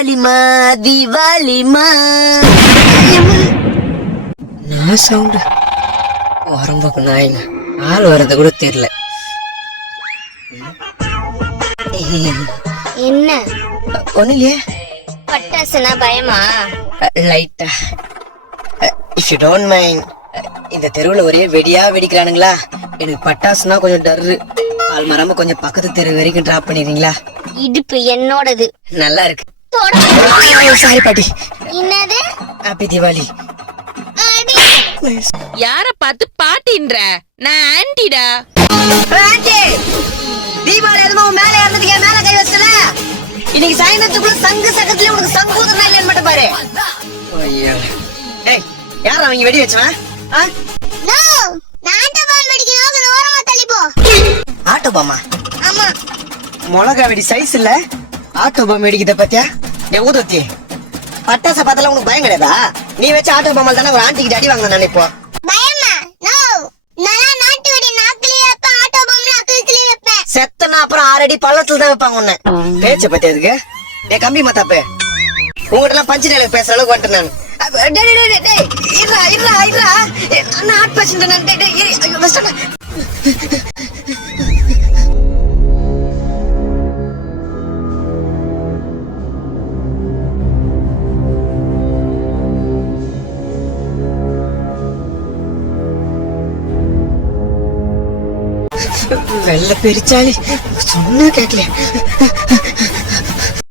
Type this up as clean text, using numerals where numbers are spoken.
தீபாவளிமா தீபாவளிமா. நான் சவுண்டு உரம்புக்கு நாயிங்க ஆள் வர்றது கூட தெரியல. என்ன ஒண்ணு இல்லையே. பட்டாசுனா பயமா? லைட்டா. இஃப் யூ டோன்ட் மைண்ட், இந்த தெருவுல ஒரே வெடியா வெடிக்கிறானுங்களா, எனக்கு பட்டாசுனா கொஞ்சம் டர்ரு. ஆள் மராம கொஞ்சம் பக்கத்து தெரு வரைக்கும் டிராப் பண்ணிடுறீங்களா? இடுப்பு என்னோடது. நல்லா இருக்கு. சாரி பாட்டி. என்னது? ஹாப்பி தீபாவளி. யார பார்த்து பாட்டின்ற? நான் ஆன்டிடா. ஆண்டி, தீபாவளி அதுமா மேல ஏறதுக்கு மேல கை வச்சல. இன்னைக்கு சாயந்தரத்துக்குள்ள சங்கு சக்கத்துல உனக்கு சங்கூதம் இல்லைன்னு மட்டும் பாரு. ஐயோ, ஏய், யார் அவங்க வெடி வச்சவன்? நோ, நான் ஆட்டோ பாம் வெடிக்கணும். கொஞ்சம் ஓரமா தள்ளி போ. ஆட்டோ பாமா? ஆமா. மிளகா வெடி சைஸ் இல்ல, ஆட்டோ பாம் வெடிக்கிட்ட பத்தியா? என் ஊதத்தி பட்டாசை பார்த்தால உனக்கு பயம் கிடையாதா? நீ வச்ச ஆட்டோ பாமால் தானே ஒரு ஆண்டிக்கு அடி வாங்க நினைப்போ. பயமா? நோ, நான் நாட்டு வெடி நாக்குலயே வைப்பேன், ஆட்டோ பாம்ல அக்கல்ல வைப்பேன். செத்தனா அப்புறம் 6 அடி பள்ளத்துல தான் வைப்பாங்க உன்னை. பேச்ச பத்தி எதுக்கு? என் கம்பி மத்தாப்பே, உங்ககிட்ட எல்லாம் பஞ்சு நிலைக்கு பேசுற அளவுக்கு வந்துட்டேன் நான். வெள்ள பெரிச்சாளி சொன்னா கேட்கல.